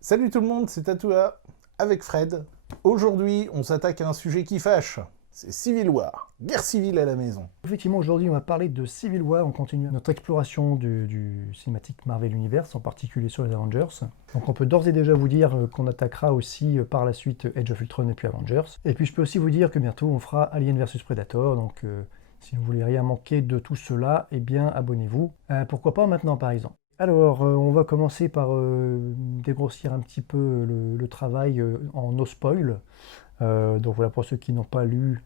Salut tout le monde, c'est Tatoua, avec Fred. Aujourd'hui, on s'attaque à un sujet qui fâche. C'est Civil War, guerre civile à la maison. Effectivement, aujourd'hui, on va parler de Civil War. On continue notre exploration du cinématique Marvel Universe, en particulier sur les Avengers. Donc on peut d'ores et déjà vous dire qu'on attaquera aussi par la suite Age of Ultron et puis Avengers. Et puis je peux aussi vous dire que bientôt on fera Alien vs Predator. Donc si vous voulez rien manquer de tout cela, eh bien abonnez-vous. Pourquoi pas maintenant par exemple. Alors, on va commencer par dégrossir un petit peu le travail en no spoil. Donc voilà, pour ceux qui n'ont pas vu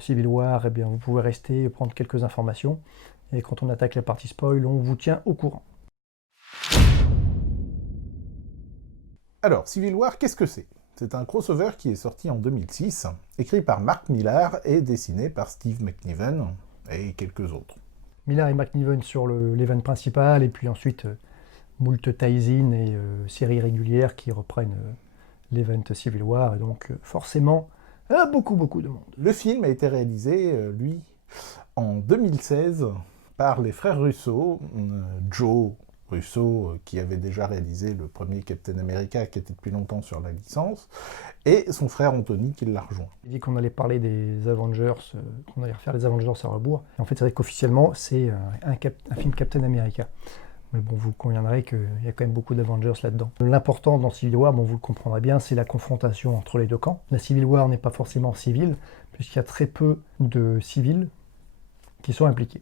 Civil War, eh bien, vous pouvez rester et prendre quelques informations. Et quand on attaque la partie spoil, on vous tient au courant. Alors, Civil War, qu'est-ce que c'est? C'est un crossover qui est sorti en 2006, écrit par Mark Millar et dessiné par Steve McNiven et quelques autres. Millar et McNiven sur l'event principal, et puis ensuite moult tie-in et séries régulières qui reprennent l'event Civil War, et donc forcément beaucoup de monde. Le film a été réalisé, lui, en 2016 par les frères Russo, Joe Russo, qui avait déjà réalisé le premier Captain America, qui était depuis longtemps sur la licence, et son frère Anthony qui l'a rejoint. Il dit qu'on allait parler des Avengers, qu'on allait refaire les Avengers à rebours. Et en fait, c'est vrai qu'officiellement, c'est un film Captain America. Mais bon, vous conviendrez qu'il y a quand même beaucoup d'Avengers là-dedans. L'important dans Civil War, bon, vous le comprendrez bien, c'est la confrontation entre les deux camps. La Civil War n'est pas forcément civile, puisqu'il y a très peu de civils qui sont impliqués.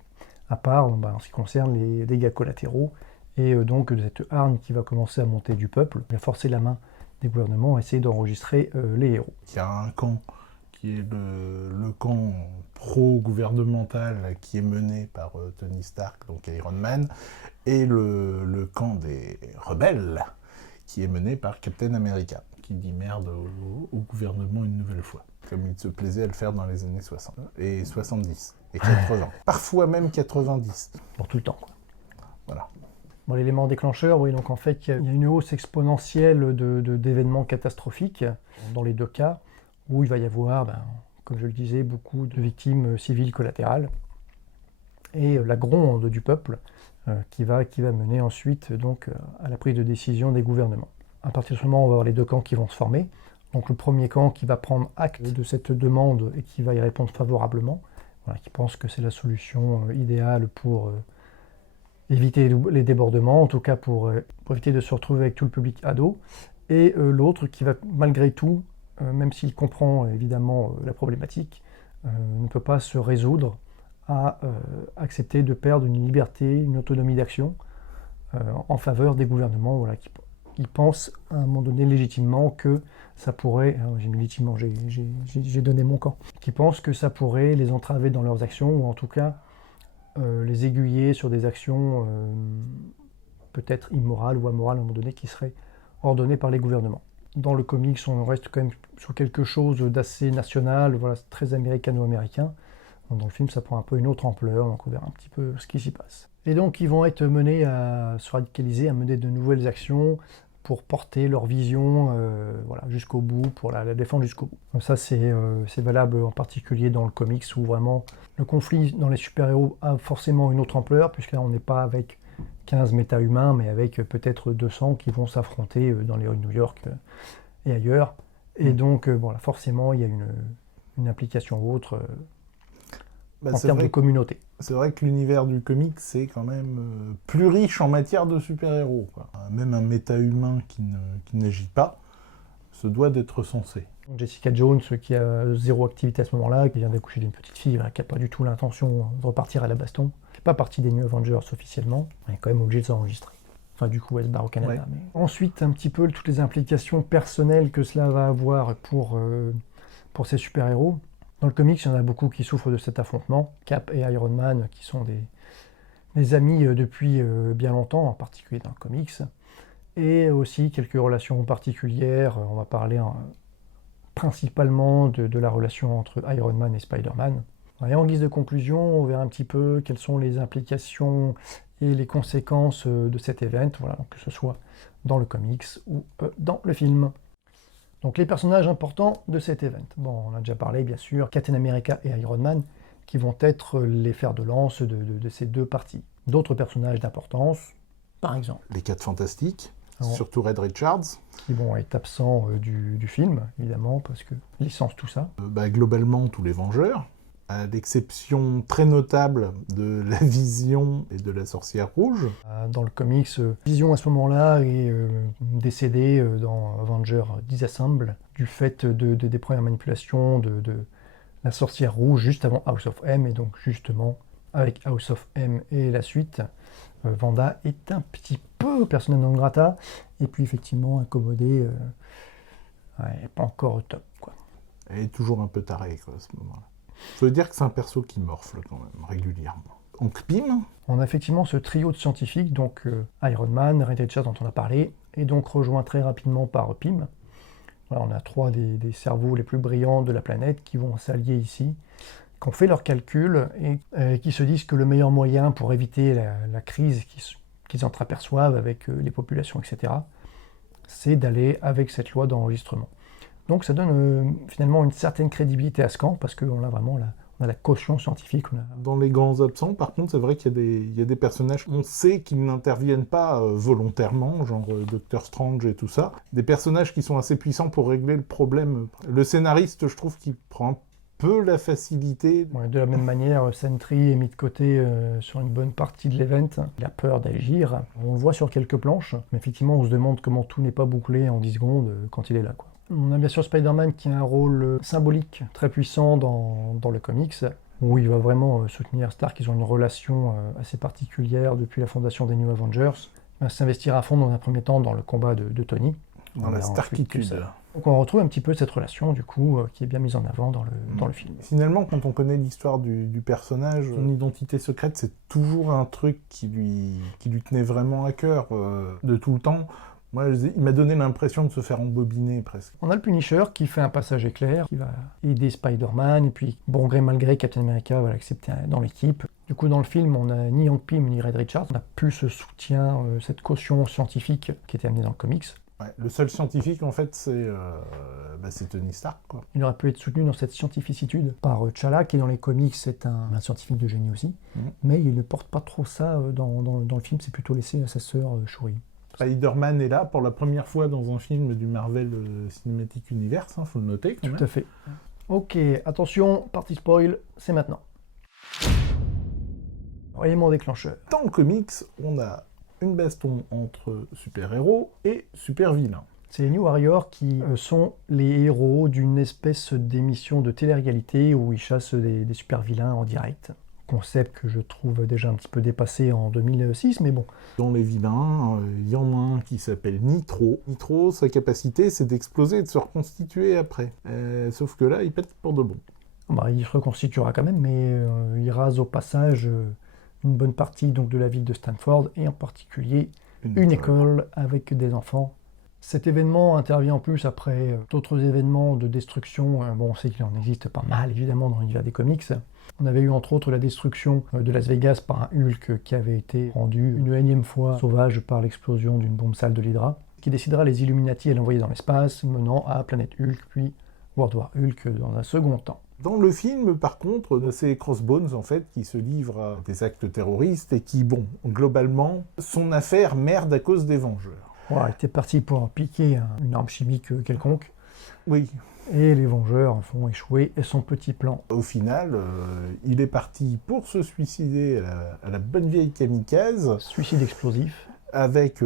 À part, en ce qui concerne les dégâts collatéraux, et donc de cette hargne qui va commencer à monter du peuple, il va forcer la main des gouvernements à essayer d'enregistrer les héros. Il y a un camp qui est le camp pro-gouvernemental qui est mené par Tony Stark, donc Iron Man, et le camp des rebelles qui est mené par Captain America, qui dit merde au gouvernement une nouvelle fois, comme il se plaisait à le faire dans les années 60 et 70 et 80, parfois même 90. Pour tout le temps, quoi. Voilà. Bon, l'élément déclencheur, oui, donc en fait, il y a une hausse exponentielle d'événements catastrophiques dans les deux cas, où il va y avoir, comme je le disais, beaucoup de victimes civiles collatérales, et la gronde du peuple qui va mener ensuite donc, à la prise de décision des gouvernements. À partir de ce moment, on va avoir les deux camps qui vont se former. Donc le premier camp qui va prendre acte de cette demande et qui va y répondre favorablement, voilà, qui pense que c'est la solution idéale pour éviter les débordements, en tout cas pour éviter de se retrouver avec tout le public à dos, et l'autre qui va malgré tout, même s'il comprend évidemment la problématique, ne peut pas se résoudre à accepter de perdre une liberté, une autonomie d'action en faveur des gouvernements, voilà, qui pensent à un moment donné légitimement que ça pourrait, j'ai mis légitimement, j'ai donné mon camp, qui pensent que ça pourrait les entraver dans leurs actions, ou en tout cas les aiguiller sur des actions peut-être immorales ou amorales à un moment donné qui seraient ordonnées par les gouvernements. Dans le comics, on reste quand même sur quelque chose d'assez national, voilà, très américano-américain. Dans le film, ça prend un peu une autre ampleur, donc on verra un petit peu ce qui s'y passe. Et donc, ils vont être menés à se radicaliser, à mener de nouvelles actions pour porter leur vision voilà, jusqu'au bout, pour la défendre jusqu'au bout. Donc ça, c'est valable en particulier dans le comics, où vraiment le conflit dans les super-héros a forcément une autre ampleur, puisque là, on n'est pas avec 15 méta-humains, mais avec peut-être 200 qui vont s'affronter dans les rues de New York et ailleurs. Et donc, bon, là, forcément, il y a une implication autre en termes de communauté. C'est vrai que l'univers du comic, c'est quand même plus riche en matière de super-héros. Même un méta-humain qui n'agit pas se doit d'être censé. Jessica Jones, qui a zéro activité à ce moment-là, qui vient d'accoucher d'une petite fille, qui n'a pas du tout l'intention de repartir à la baston, qui n'est pas partie des New Avengers officiellement, elle est quand même obligée de s'enregistrer. Enfin, du coup, elle se barre au Canada. Ouais. Mais... Ensuite, un petit peu toutes les implications personnelles que cela va avoir pour ces super-héros. Dans le comics, il y en a beaucoup qui souffrent de cet affrontement. Cap et Iron Man, qui sont des amis depuis bien longtemps, en particulier dans le comics. Et aussi quelques relations particulières. On va parler principalement de la relation entre Iron Man et Spider-Man. Et en guise de conclusion, on verra un petit peu quelles sont les implications et les conséquences de cet event, voilà, donc que ce soit dans le comics ou dans le film. Donc les personnages importants de cet event. Bon, on a déjà parlé, bien sûr, Captain America et Iron Man, qui vont être les fers de lance de ces deux parties. D'autres personnages d'importance, par exemple. Les 4 Fantastiques. Alors, surtout Red Richards. qui vont être absents du film, évidemment, parce que licence, tout ça. Globalement, tous les Vengeurs, à l'exception très notable de la Vision et de la Sorcière Rouge. Dans le comics, Vision à ce moment-là est décédé dans Avengers Disassemble du fait des premières manipulations de la Sorcière Rouge juste avant House of M, et donc justement avec House of M et la suite, Wanda est un petit peu persona non grata, et puis effectivement incommodée, pas encore au top, quoi. Elle est toujours un peu tarée, quoi, à ce moment-là. Je veux dire que c'est un perso qui morfle quand même, régulièrement. Donc Pym, On a effectivement ce trio de scientifiques, donc Iron Man, Red Richards dont on a parlé, et donc rejoint très rapidement par Pym. Voilà, on a trois des cerveaux les plus brillants de la planète qui vont s'allier ici, qui ont fait leurs calculs et qui se disent que le meilleur moyen pour éviter la crise qu'ils entreaperçoivent avec les populations, etc., c'est d'aller avec cette loi d'enregistrement. Donc ça donne finalement une certaine crédibilité à ce camp, parce qu'on a vraiment on a la caution scientifique. dans les grands absents, par contre, c'est vrai qu'il y a des personnages, on sait qu'ils n'interviennent pas volontairement, genre Doctor Strange et tout ça. Des personnages qui sont assez puissants pour régler le problème. Le scénariste, je trouve qu'il prend un peu la facilité. Ouais, de la même manière, Sentry est mis de côté sur une bonne partie de l'event. Il a peur d'agir. On le voit sur quelques planches, mais effectivement, on se demande comment tout n'est pas bouclé en 10 secondes quand il est là, quoi. On a bien sûr Spider-Man qui a un rôle symbolique très puissant dans le comics, où il va vraiment soutenir Stark. Ils ont une relation assez particulière depuis la fondation des New Avengers. Il va s'investir à fond dans un premier temps dans le combat de Tony. Dans la Starkitude. Donc on retrouve un petit peu cette relation, du coup, qui est bien mise en avant dans le film. Finalement, quand on connaît l'histoire du personnage, son identité secrète, c'est toujours un truc qui lui tenait vraiment à cœur de tout le temps. Moi, il m'a donné l'impression de se faire embobiner, presque. On a le Punisher qui fait un passage éclair, qui va aider Spider-Man, et puis, bon gré mal gré, Captain America va l'accepter dans l'équipe. Du coup, dans le film, on n'a ni Hank Pym ni Red Richards. On n'a plus ce soutien, cette caution scientifique qui était amenée dans le comics. Ouais, le seul scientifique, en fait, c'est Tony Stark, quoi. Il aurait pu être soutenu dans cette scientificitude par T'Challa, qui dans les comics est un scientifique de génie aussi, mais il ne porte pas trop ça dans le film, c'est plutôt laissé à sa sœur Shuri. Spider-Man est là pour la première fois dans un film du Marvel Cinematic Universe, faut le noter quand même. Tout à fait. Ok, attention, partie spoil, c'est maintenant. Élément déclencheur. Dans le comics, on a une baston entre super-héros et super-vilains. C'est les New Warriors qui sont les héros d'une espèce d'émission de télé-réalité où ils chassent des super-vilains en direct. Concept que je trouve déjà un petit peu dépassé en 2006, mais bon. Dans les vilains, il y en a un qui s'appelle Nitro. Nitro, sa capacité, c'est d'exploser et de se reconstituer après. Sauf que là, il pète pour de bon. Il se reconstituera quand même, mais il rase au passage une bonne partie donc, de la ville de Stanford, et en particulier une école avec des enfants. Cet événement intervient en plus après d'autres événements de destruction. On sait qu'il en existe pas mal, évidemment, dans l'univers des comics. On avait eu entre autres la destruction de Las Vegas par un Hulk qui avait été rendu une énième fois sauvage par l'explosion d'une bombe sale de l'Hydra, qui décidera les Illuminati à l'envoyer dans l'espace, menant à Planète Hulk, puis World War Hulk dans un second temps. Dans le film, par contre, c'est Crossbones, en fait, qui se livre à des actes terroristes et qui, globalement, son affaire merde à cause des Vengeurs. Il était parti pour piquer une arme chimique quelconque. Oui. Et les Vengeurs font échouer son petit plan. Au final, il est parti pour se suicider à la bonne vieille kamikaze. Suicide explosif. Avec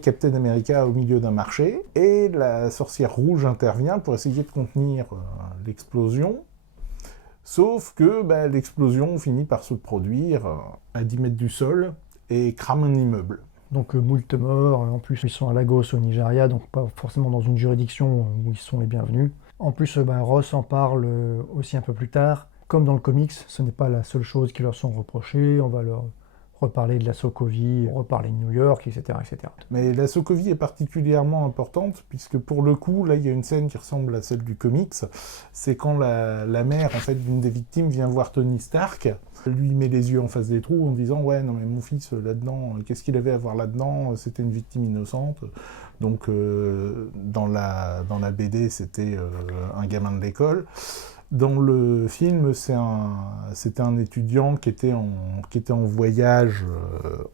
Captain America au milieu d'un marché. Et la sorcière rouge intervient pour essayer de contenir l'explosion. Sauf que l'explosion finit par se produire à 10 mètres du sol et crame un immeuble. Donc moult morts, en plus ils sont à Lagos au Nigeria, donc pas forcément dans une juridiction où ils sont les bienvenus. En plus Ross en parle aussi un peu plus tard. Comme dans le comics, ce n'est pas la seule chose qui leur sont reprochées, on va leur reparler de la Sokovie, reparler de New York, etc., etc. Mais la Sokovie est particulièrement importante, puisque pour le coup, là, il y a une scène qui ressemble à celle du comics. C'est quand la mère, en fait, d'une des victimes vient voir Tony Stark, lui met les yeux en face des trous en disant « Ouais, non mais mon fils, là-dedans, qu'est-ce qu'il avait à voir là-dedans? C'était une victime innocente. » Donc, dans la BD, c'était un gamin de l'école. Dans le film, c'était un étudiant qui était en voyage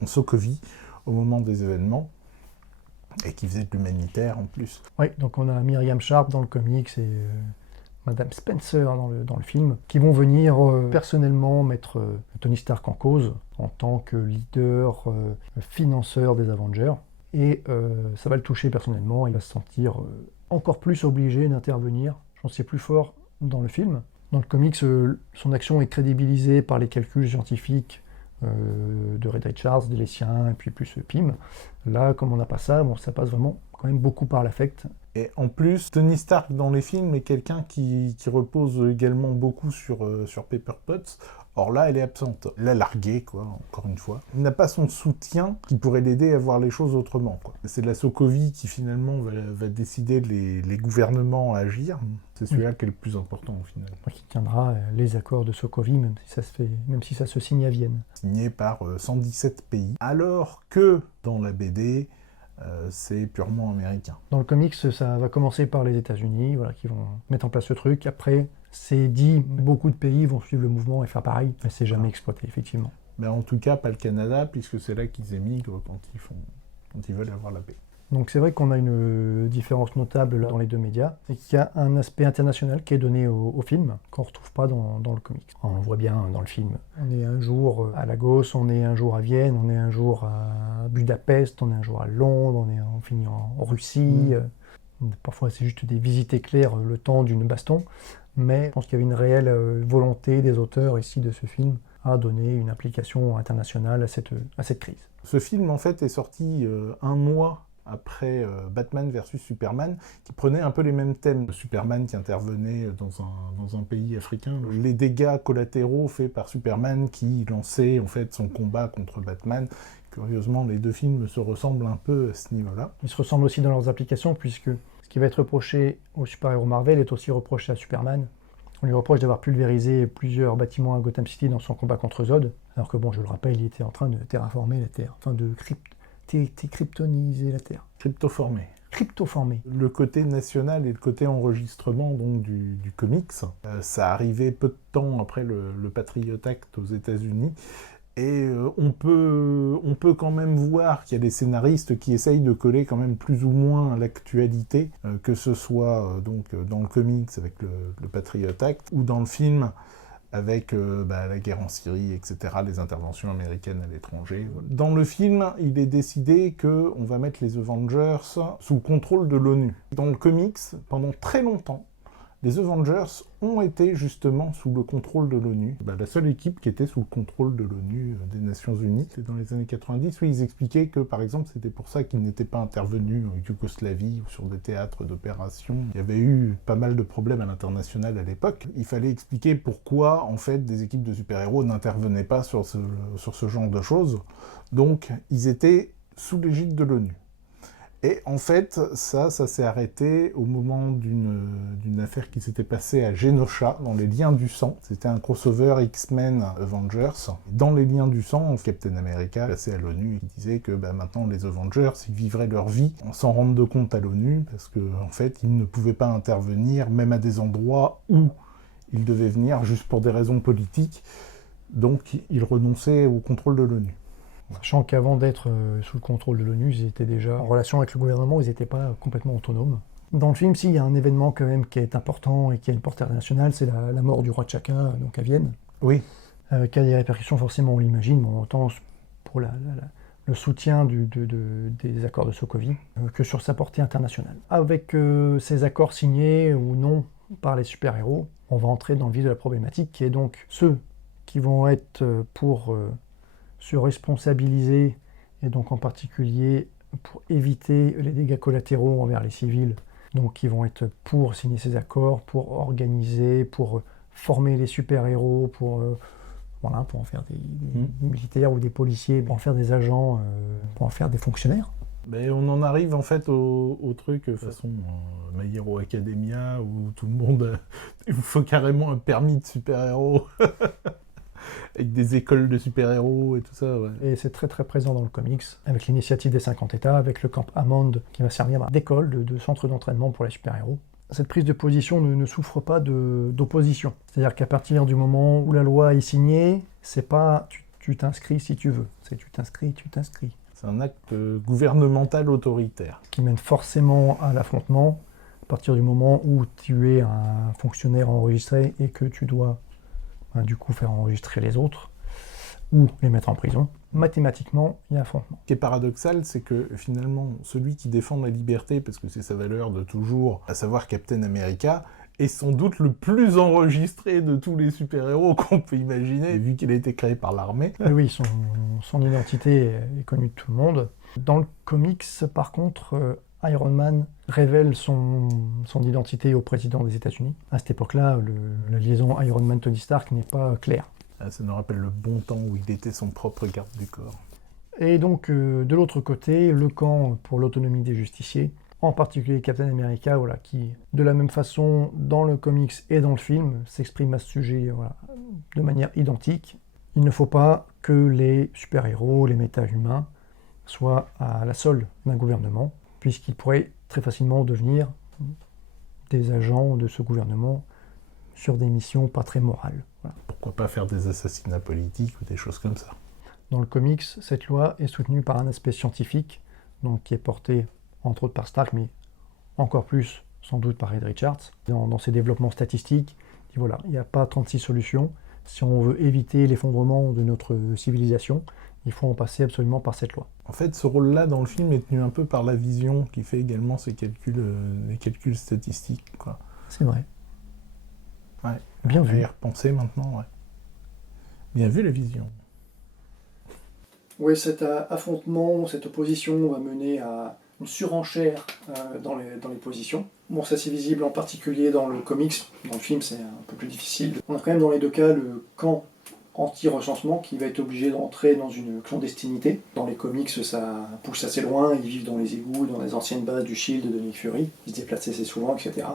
en Sokovie au moment des événements. Et qui faisait de l'humanitaire en plus. Oui, donc on a Myriam Sharp dans le comics et Madame Spencer dans le film, qui vont venir personnellement mettre Tony Stark en cause en tant que leader, financeur des Avengers. Et ça va le toucher personnellement, il va se sentir encore plus obligé d'intervenir. Je pense que c'est plus fort dans le film. Dans le comics, son action est crédibilisée par les calculs scientifiques de Reed Richards, des siens, et puis plus Pym. Là, comme on n'a pas ça, bon, ça passe vraiment quand même beaucoup par l'affect. Et en plus, Tony Stark dans les films est quelqu'un qui repose également beaucoup sur Pepper Potts. Or là, elle est absente. Elle l'a largué, quoi, encore une fois. Il n'a pas son soutien qui pourrait l'aider à voir les choses autrement, quoi. C'est la Sokovie qui finalement va décider les gouvernements à agir. C'est celui-là qui est le plus important au final. Qui tiendra les accords de Sokovie, même si ça se signe à Vienne. Signé par 117 pays. Alors que dans la BD, c'est purement américain. Dans le comics, ça va commencer par les États-Unis, voilà, qui vont mettre en place ce truc. Après, c'est dit, beaucoup de pays vont suivre le mouvement et faire pareil, mais c'est jamais exploité, effectivement. Mais en tout cas, pas le Canada, puisque c'est là qu'ils émigrent quand ils veulent avoir la paix. Donc c'est vrai qu'on a une différence notable là, dans les deux médias, et qu'il y a un aspect international qui est donné au film, qu'on ne retrouve pas dans le comics. On le voit bien dans le film. On est un jour à Lagos, on est un jour à Vienne, on est un jour à Budapest, on est un jour à Londres, on finit en Russie. Parfois c'est juste des visites éclairs le temps d'une baston, mais je pense qu'il y avait une réelle volonté des auteurs ici de ce film à donner une application internationale à cette crise. Ce film en fait est sorti un mois après Batman vs Superman, qui prenait un peu les mêmes thèmes. Superman qui intervenait dans un pays africain. Les dégâts collatéraux faits par Superman qui lançait en fait son combat contre Batman. Curieusement, les deux films se ressemblent un peu à ce niveau-là. Ils se ressemblent aussi dans leurs applications, puisque ce qui va être reproché au super-héros Marvel est aussi reproché à Superman. On lui reproche d'avoir pulvérisé plusieurs bâtiments à Gotham City dans son combat contre Zod, alors que bon, je le rappelle, il était en train de terraformer la Terre, enfin de kryptoniser la Terre. Cryptoformer. Le côté national et le côté enregistrement donc, du comics, ça arrivait peu de temps après le Patriot Act aux États-Unis. Et on peut quand même voir qu'il y a des scénaristes qui essayent de coller quand même plus ou moins à l'actualité, que ce soit donc dans le comics avec le Patriot Act, ou dans le film avec la guerre en Syrie, etc., les interventions américaines à l'étranger. Dans le film, il est décidé qu'on va mettre les Avengers sous le contrôle de l'ONU. Dans le comics, pendant très longtemps, les Avengers ont été justement sous le contrôle de l'ONU. La seule équipe qui était sous le contrôle de l'ONU, des Nations Unies, c'était dans les années 90, où ils expliquaient que, par exemple, c'était pour ça qu'ils n'étaient pas intervenus en Yougoslavie ou sur des théâtres d'opération. Il y avait eu pas mal de problèmes à l'international à l'époque. Il fallait expliquer pourquoi, en fait, des équipes de super-héros n'intervenaient pas sur ce genre de choses. Donc, ils étaient sous l'égide de l'ONU. Et en fait, ça s'est arrêté au moment d'une affaire qui s'était passée à Genosha, dans les Liens du Sang. C'était un crossover X-Men Avengers. Dans les Liens du Sang, Captain America, passé à l'ONU, il disait que maintenant les Avengers, ils vivraient leur vie sans rendre compte à l'ONU, parce qu'en fait, ils ne pouvaient pas intervenir, même à des endroits où ils devaient venir, juste pour des raisons politiques. Donc, ils renonçaient au contrôle de l'ONU. Sachant qu'avant d'être sous le contrôle de l'ONU, ils étaient déjà en relation avec le gouvernement, ils n'étaient pas complètement autonomes. Dans le film, il y a un événement quand même qui est important et qui a une portée internationale, c'est la mort du roi Tchaka, donc à Vienne. Oui. Qui a des répercussions, forcément, on l'imagine, mais autant pour le soutien des accords de Sokovie que sur sa portée internationale. Avec ces accords signés ou non par les super-héros, on va entrer dans le vif de la problématique, qui est donc ceux qui vont être pour se responsabiliser, et donc en particulier pour éviter les dégâts collatéraux envers les civils, donc qui vont être pour signer ces accords, pour organiser, pour former les super-héros, pour en faire des militaires ou des policiers, pour en faire des agents, pour en faire des fonctionnaires. Mais on en arrive en fait au truc façon My Hero Academia, où tout le monde, il vous faut carrément un permis de super-héros. Avec des écoles de super-héros et tout ça, ouais. Et c'est très très présent dans le comics, avec l'initiative des 50 États, avec le camp Hammond qui va servir d'école, de centre d'entraînement pour les super-héros. Cette prise de position ne souffre pas d'opposition. C'est-à-dire qu'à partir du moment où la loi est signée, c'est pas tu t'inscris si tu veux, c'est tu t'inscris. C'est un acte gouvernemental autoritaire. Qui mène forcément à l'affrontement à partir du moment où tu es un fonctionnaire enregistré et que tu dois du coup faire enregistrer les autres ou les mettre en prison. Mathématiquement, il y a affrontement. Ce qui est paradoxal, c'est que finalement, celui qui défend la liberté, parce que c'est sa valeur de toujours, à savoir Captain America, est sans doute le plus enregistré de tous les super-héros qu'on peut imaginer, vu qu'il a été créé par l'armée. Oui, son identité est connue de tout le monde. Dans le comics, par contre, Iron Man révèle son identité au président des États-Unis. À cette époque-là, la liaison Iron Man-Tony Stark n'est pas claire. Ça nous rappelle le bon temps où il était son propre garde du corps. Et donc, de l'autre côté, le camp pour l'autonomie des justiciers, en particulier Captain America, voilà, qui, de la même façon, dans le comics et dans le film, s'exprime à ce sujet de manière identique. Il ne faut pas que les super-héros, les méta-humains, soient à la solde d'un gouvernement, puisqu'ils pourraient très facilement devenir des agents de ce gouvernement sur des missions pas très morales. Voilà. Pourquoi pas faire des assassinats politiques ou des choses comme ça. Dans le comics, cette loi est soutenue par un aspect scientifique, donc qui est porté entre autres par Stark, mais encore plus sans doute par Reed Richards. Dans ses développements statistiques, il dit voilà, il n'y a pas 36 solutions. Si on veut éviter l'effondrement de notre civilisation, il faut en passer absolument par cette loi. En fait, ce rôle-là dans le film est tenu un peu par la vision qui fait également ces calculs, les calculs statistiques, quoi. C'est vrai. Ouais. Bien vu. À y repenser maintenant, ouais. Bien vu la vision. Oui, cet affrontement, cette opposition va mener à une surenchère dans les positions. Bon, ça c'est visible en particulier dans le comics. Dans le film, c'est un peu plus difficile. On a quand même dans les deux cas le camp anti-recensement qui va être obligé d'entrer dans une clandestinité. Dans les comics, ça pousse assez loin. Ils vivent dans les égouts, dans les anciennes bases du Shield de Nick Fury. Ils se déplacent assez souvent, etc.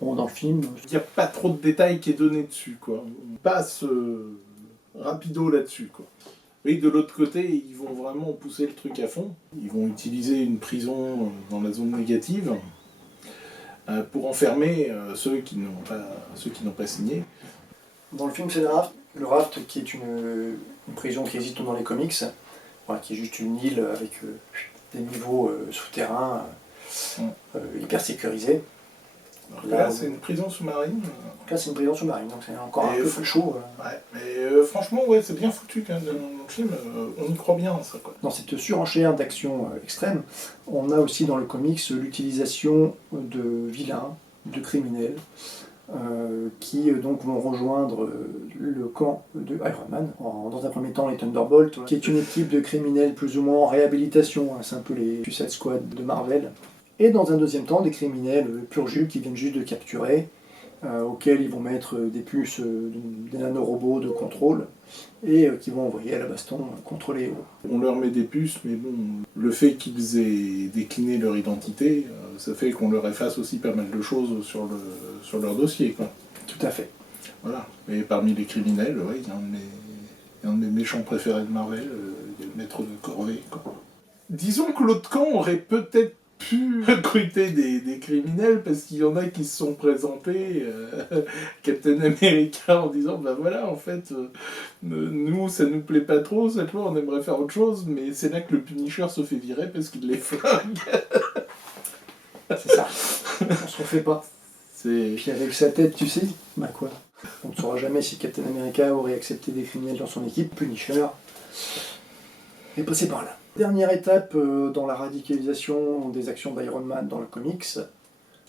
Bon, dans le film... Il n'y a pas trop de détails qui est donné dessus, quoi. On passe rapido là-dessus, quoi. Oui, de l'autre côté, ils vont vraiment pousser le truc à fond. Ils vont utiliser une prison dans la zone négative pour enfermer ceux qui n'ont pas signé. Dans le film, c'est le Raft. Le Raft, qui est une prison qui existe dans les comics, voilà, qui est juste une île avec des niveaux souterrains hyper sécurisés. Là, c'est une prison sous-marine. Là, c'est une prison sous-marine, donc c'est encore un peu plus chaud. Ouais, mais franchement, ouais, c'est bien foutu quand même dans le film. On y croit bien, ça, quoi. Dans cette surenchère d'action extrême, on a aussi dans le comics l'utilisation de vilains, de criminels, qui donc vont rejoindre le camp de Iron Man. Dans un premier temps, les Thunderbolts, qui est une équipe de criminels plus ou moins en réhabilitation. C'est un peu les Suicide Squad de Marvel. Et dans un deuxième temps, des criminels pur jus qui viennent juste de capturer, auxquels ils vont mettre des puces, des nanorobots de contrôle, et qui vont envoyer à la baston contre les héros. On leur met des puces, mais bon, le fait qu'ils aient décliné leur identité, ça fait qu'on leur efface aussi pas mal de choses sur leur dossier, quoi. Tout à fait. Voilà. Et parmi les criminels, ouais, il y a un de mes méchants préférés de Marvel, il y a le maître de corvée, quoi. Disons que l'autre camp aurait peut-être pu recruter des criminels parce qu'il y en a qui se sont présentés Captain America en disant bah voilà en fait nous ça nous plaît pas trop cette loi, on aimerait faire autre chose, mais c'est là que le Punisher se fait virer parce qu'il les flingue. C'est ça, on se refait pas. Puis avec sa tête, tu sais, bah quoi, on ne saura jamais si Captain America aurait accepté des criminels dans son équipe. Punisher est passé par là. Dernière étape dans la radicalisation des actions d'Iron Man dans le comics,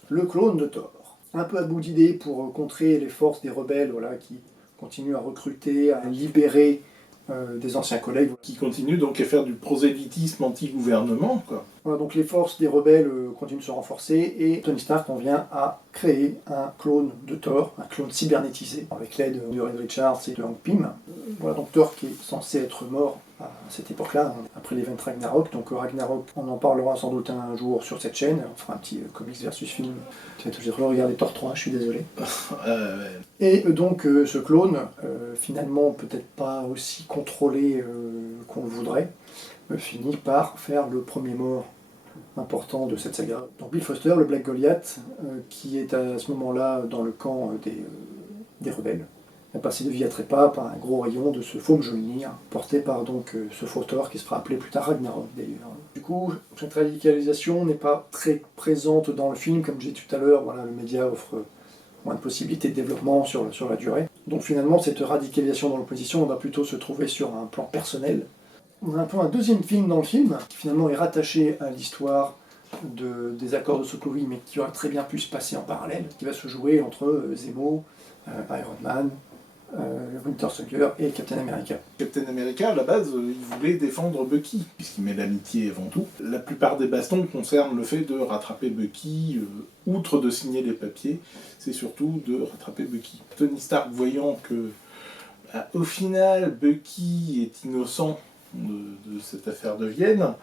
le clone de Thor. Un peu à bout d'idées pour contrer les forces des rebelles, voilà, qui continuent à recruter, à libérer des anciens collègues. Qui continuent donc à faire du prosélytisme anti-gouvernement, quoi. Voilà, donc les forces des rebelles continuent de se renforcer et Tony Stark en vient à créer un clone de Thor, un clone cybernétisé, avec l'aide de Reed Richards et de Hank Pym. Voilà, donc Thor qui est censé être mort à cette époque-là, après l'event Ragnarok. Donc Ragnarok, on en parlera sans doute un jour sur cette chaîne, on fera un petit comics versus film. J'ai regardé Thor 3, je suis désolé. Et donc ce clone, finalement peut-être pas aussi contrôlé qu'on le voudrait, finit par faire le premier mort important de cette saga. Donc Bill Foster, le Black Goliath, qui est à ce moment-là dans le camp des rebelles, est passé de vie à trépas par un gros rayon de ce faux Mjolnir, porté par donc ce fauteur qui se fera appeler plus tard Ragnarok d'ailleurs. Du coup, cette radicalisation n'est pas très présente dans le film, comme j'ai dit tout à l'heure, voilà, le média offre moins de possibilités de développement sur la durée. Donc finalement, cette radicalisation dans l'opposition, on va plutôt se trouver sur un plan personnel. On a un peu un deuxième film dans le film, qui finalement est rattaché à l'histoire des accords de Sokovie, mais qui aurait très bien pu se passer en parallèle, qui va se jouer entre Zemo, Iron Man, Winter Soldier et Captain America. Captain America, à la base, il voulait défendre Bucky, puisqu'il met l'amitié avant tout. La plupart des bastons concernent le fait de rattraper Bucky, outre de signer les papiers, c'est surtout de rattraper Bucky. Tony Stark, voyant que, au final, Bucky est innocent de cette affaire de Vienne,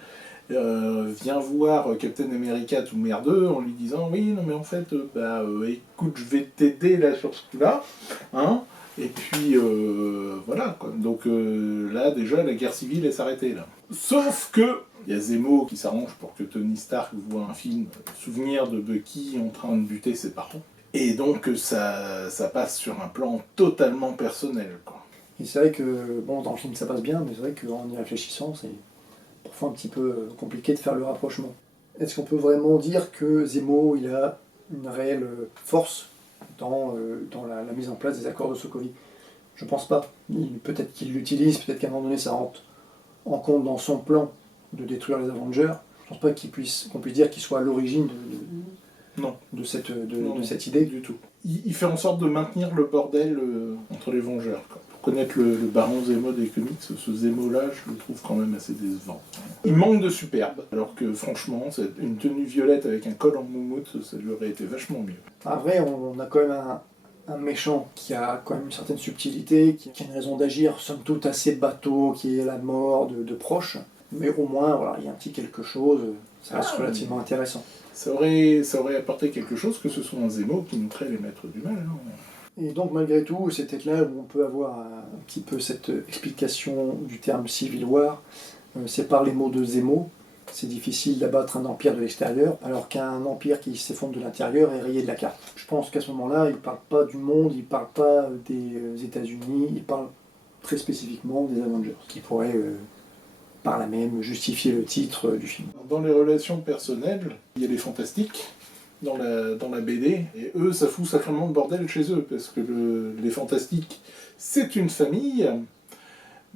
vient voir Captain America tout merdeux en lui disant « Oui, non mais en fait, écoute, je vais t'aider là sur ce coup-là, hein ?» Et puis, voilà, quoi. Donc là, déjà, la guerre civile est s'arrêtée, là. Sauf que, il y a Zemo qui s'arrange pour que Tony Stark voit un film, souvenir de Bucky en train de buter ses parents. Et donc, ça passe sur un plan totalement personnel, quoi. Et c'est vrai que, bon, dans le film ça passe bien, mais c'est vrai qu'en y réfléchissant, c'est parfois un petit peu compliqué de faire le rapprochement. Est-ce qu'on peut vraiment dire que Zemo, il a une réelle force dans la mise en place des accords de Sokovie? Je pense pas. Peut-être qu'il l'utilise, peut-être qu'à un moment donné ça rentre en compte dans son plan de détruire les Avengers. Je pense pas qu'on puisse dire qu'il soit à l'origine de cette idée. Du tout. Il fait en sorte de maintenir le bordel entre les Vengeurs, quoi. Pour connaître le baron Zemo des comics, ce Zemo-là, je le trouve quand même assez décevant. Il manque de superbe, alors que franchement, une tenue violette avec un col en moumoute, ça lui aurait été vachement mieux. Après, on a quand même un méchant qui a quand même une certaine subtilité, qui a une raison d'agir, somme toute assez bateau, qui est la mort de proches, mais au moins, voilà, il y a un petit quelque chose, ça reste relativement intéressant. Ça aurait apporté quelque chose que ce soit un Zemo qui nous crée les maîtres du mal. Hein. Et donc malgré tout, c'est peut-être là où on peut avoir un petit peu cette explication du terme Civil War. C'est par les mots de Zemo. C'est difficile d'abattre un empire de l'extérieur, alors qu'un empire qui s'effondre de l'intérieur est rayé de la carte. Je pense qu'à ce moment-là, il ne parle pas du monde, il ne parle pas des États-Unis, il parle très spécifiquement des Avengers, qui pourraient par là même justifier le titre du film. Dans les relations personnelles, il y a les fantastiques dans la BD, et eux, ça fout sacrément de bordel chez eux, parce que les fantastiques, c'est une famille,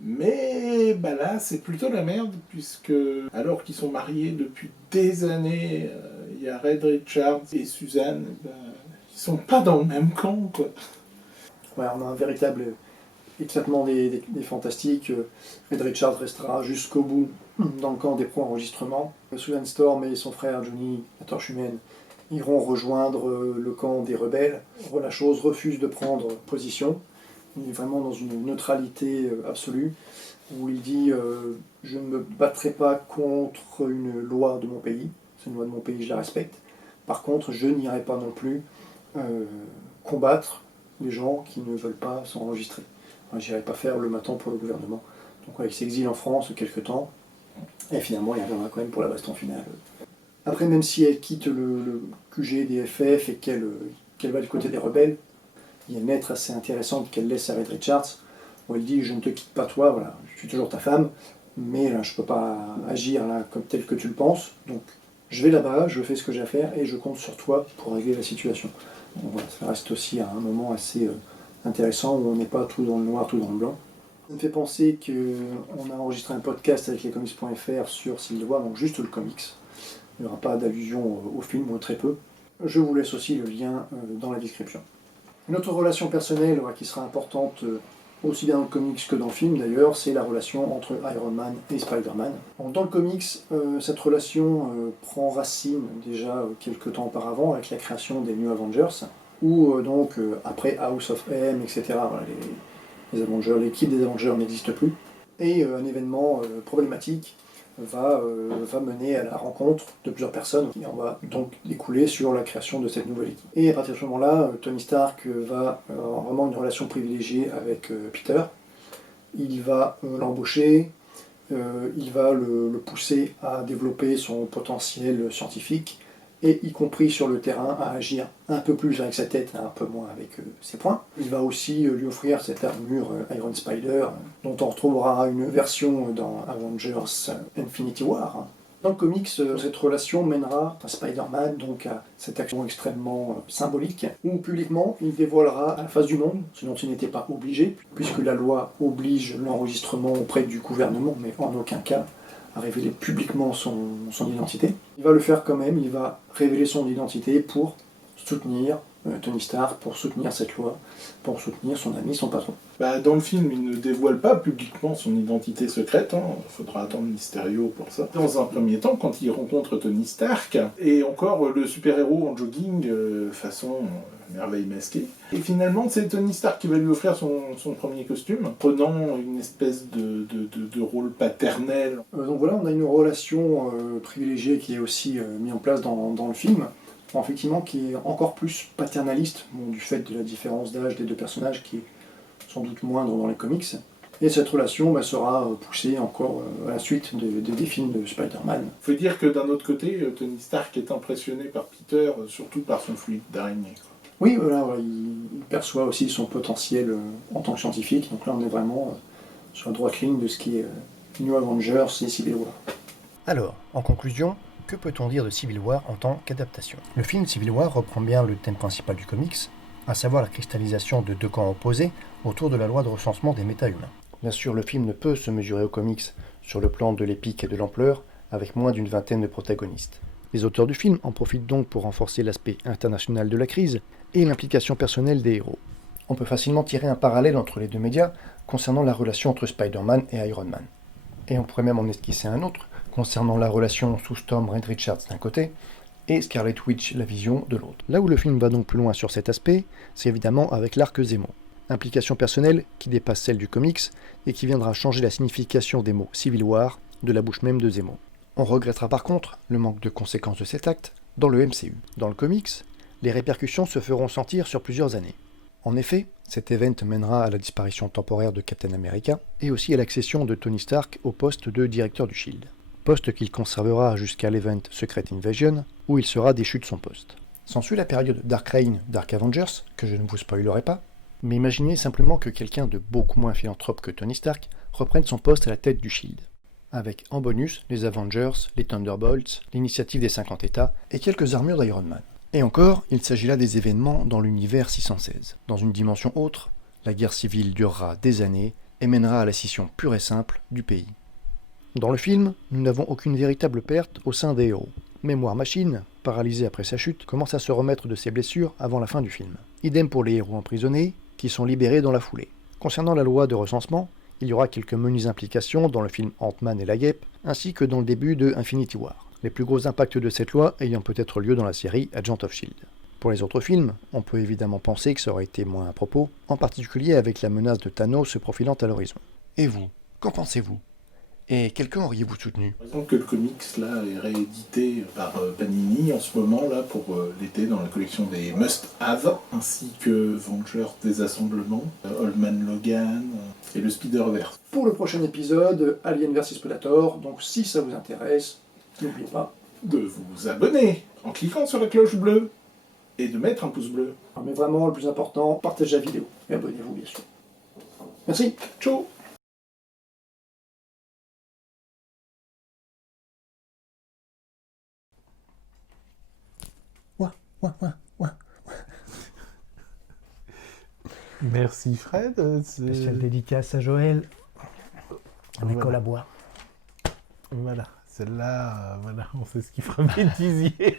mais là, c'est plutôt la merde, puisque alors qu'ils sont mariés depuis des années, il y a Red Richards et Suzanne, ils sont pas dans le même camp, quoi. Ouais, on a un véritable éclatement des fantastiques. Red Richards restera jusqu'au bout dans le camp des pro-enregistrements. Susan Storm et son frère Johnny, la Torche Humaine, iront rejoindre le camp des rebelles. Relâcheuse refuse de prendre position. Il est vraiment dans une neutralité absolue, où il dit je ne me battrai pas contre une loi de mon pays. C'est une loi de mon pays, je la respecte. Par contre, je n'irai pas non plus combattre les gens qui ne veulent pas s'enregistrer. J'irai pas faire le matin pour le gouvernement. Donc il s'exile en France quelques temps, et finalement il reviendra quand même pour la baston finale. Après, même si elle quitte le QG des FF et qu'elle va du côté des rebelles, il y a une lettre assez intéressante qu'elle laisse à Red Richards, où elle dit « Je ne te quitte pas toi, voilà, je suis toujours ta femme, mais là, je ne peux pas agir là, comme tel que tu le penses, donc je vais là-bas, je fais ce que j'ai à faire, et je compte sur toi pour régler la situation. » Donc voilà, ça reste aussi un moment assez intéressant, où on n'est pas tout dans le noir, tout dans le blanc. Ça me fait penser qu'on a enregistré un podcast avec lescomics.fr sur Civil War, donc juste le comics. Il n'y aura pas d'allusion au film, ou très peu. Je vous laisse aussi le lien dans la description. Une autre relation personnelle qui sera importante aussi bien dans le comics que dans le film d'ailleurs, c'est la relation entre Iron Man et Spider-Man. Dans le comics, cette relation prend racine déjà quelques temps auparavant avec la création des New Avengers, où après House of M, etc., voilà, les Avengers, l'équipe des Avengers n'existe plus, et un événement problématique va mener à la rencontre de plusieurs personnes qui en va donc découler sur la création de cette nouvelle équipe. Et à partir de ce moment-là, Tony Stark va avoir vraiment une relation privilégiée avec Peter. Il va l'embaucher, il va le pousser à développer son potentiel scientifique et y compris sur le terrain, à agir un peu plus avec sa tête, un peu moins avec ses poings. Il va aussi lui offrir cette armure Iron Spider, dont on retrouvera une version dans Avengers Infinity War. Dans le comics, cette relation mènera à Spider-Man donc à cette action extrêmement symbolique, où publiquement il dévoilera à la face du monde, ce dont il n'était pas obligé, puisque la loi oblige l'enregistrement auprès du gouvernement, mais en aucun cas à révéler publiquement son identité. Il va le faire quand même, il va révéler son identité pour soutenir Tony Stark, pour soutenir cette loi, pour soutenir son ami, son patron. Dans le film, il ne dévoile pas publiquement son identité secrète, il faudra attendre Mysterio pour ça. Dans un premier temps, quand il rencontre Tony Stark, et encore le super-héros en jogging, façon merveille masquée. Et finalement, c'est Tony Stark qui va lui offrir son premier costume, prenant une espèce de rôle paternel. Donc voilà, on a une relation privilégiée qui est aussi mise en place dans le film. Effectivement, qui est encore plus paternaliste, du fait de la différence d'âge des deux personnages qui est sans doute moindre dans les comics. Et cette relation sera poussée encore à la suite des films de Spider-Man. Il faut dire que d'un autre côté, Tony Stark est impressionné par Peter, surtout par son fluide d'araignée. Oui, voilà, il perçoit aussi son potentiel en tant que scientifique. Donc là, on est vraiment sur la droite ligne de ce qui est New Avengers et Civil War. Alors, en conclusion, que peut-on dire de Civil War en tant qu'adaptation ? Le film Civil War reprend bien le thème principal du comics, à savoir la cristallisation de deux camps opposés autour de la loi de recensement des méta-humains. Bien sûr, le film ne peut se mesurer aux comics sur le plan de l'épique et de l'ampleur, avec moins d'une vingtaine de protagonistes. Les auteurs du film en profitent donc pour renforcer l'aspect international de la crise et l'implication personnelle des héros. On peut facilement tirer un parallèle entre les deux médias concernant la relation entre Spider-Man et Iron Man. Et on pourrait même en esquisser un autre, concernant la relation sous Storm Reed Richards d'un côté, et Scarlet Witch, la Vision, de l'autre. Là où le film va donc plus loin sur cet aspect, c'est évidemment avec l'arc Zemo. Implication personnelle qui dépasse celle du comics et qui viendra changer la signification des mots Civil War de la bouche même de Zemo. On regrettera par contre le manque de conséquences de cet acte dans le MCU. Dans le comics, les répercussions se feront sentir sur plusieurs années. En effet, cet event mènera à la disparition temporaire de Captain America et aussi à l'accession de Tony Stark au poste de directeur du SHIELD. Poste qu'il conservera jusqu'à l'event Secret Invasion, où il sera déchu de son poste. S'ensuit la période Dark Reign, Dark Avengers, que je ne vous spoilerai pas, mais imaginez simplement que quelqu'un de beaucoup moins philanthrope que Tony Stark reprenne son poste à la tête du SHIELD, avec en bonus les Avengers, les Thunderbolts, l'initiative des 50 États et quelques armures d'Iron Man. Et encore, il s'agit là des événements dans l'univers 616. Dans une dimension autre, la guerre civile durera des années et mènera à la scission pure et simple du pays. Dans le film, nous n'avons aucune véritable perte au sein des héros. Mémoire Machine, paralysé après sa chute, commence à se remettre de ses blessures avant la fin du film. Idem pour les héros emprisonnés, qui sont libérés dans la foulée. Concernant la loi de recensement, il y aura quelques menues implications dans le film Ant-Man et la Guêpe, ainsi que dans le début de Infinity War. Les plus gros impacts de cette loi ayant peut-être lieu dans la série Agent of S.H.I.E.L.D. Pour les autres films, on peut évidemment penser que ça aurait été moins à propos, en particulier avec la menace de Thanos se profilant à l'horizon. Et vous, qu'en pensez-vous ? Et quel camp auriez-vous soutenu ? Par exemple que le comics là est réédité par Panini en ce moment là pour l'été dans la collection des must-have, ainsi que Vengeurs Désassemblement, Old Man Logan et le Spider-Verse. Pour le prochain épisode, Alien vs Predator, donc si ça vous intéresse, n'oubliez pas de vous abonner en cliquant sur la cloche bleue et de mettre un pouce bleu. Mais vraiment, le plus important, partagez la vidéo et abonnez-vous bien sûr. Merci, ciao. Merci Fred. Spéciale dédicace à Joël. Avec Voilà. à boire. Voilà, celle-là, voilà, on sait ce qu'il fera bêtisier.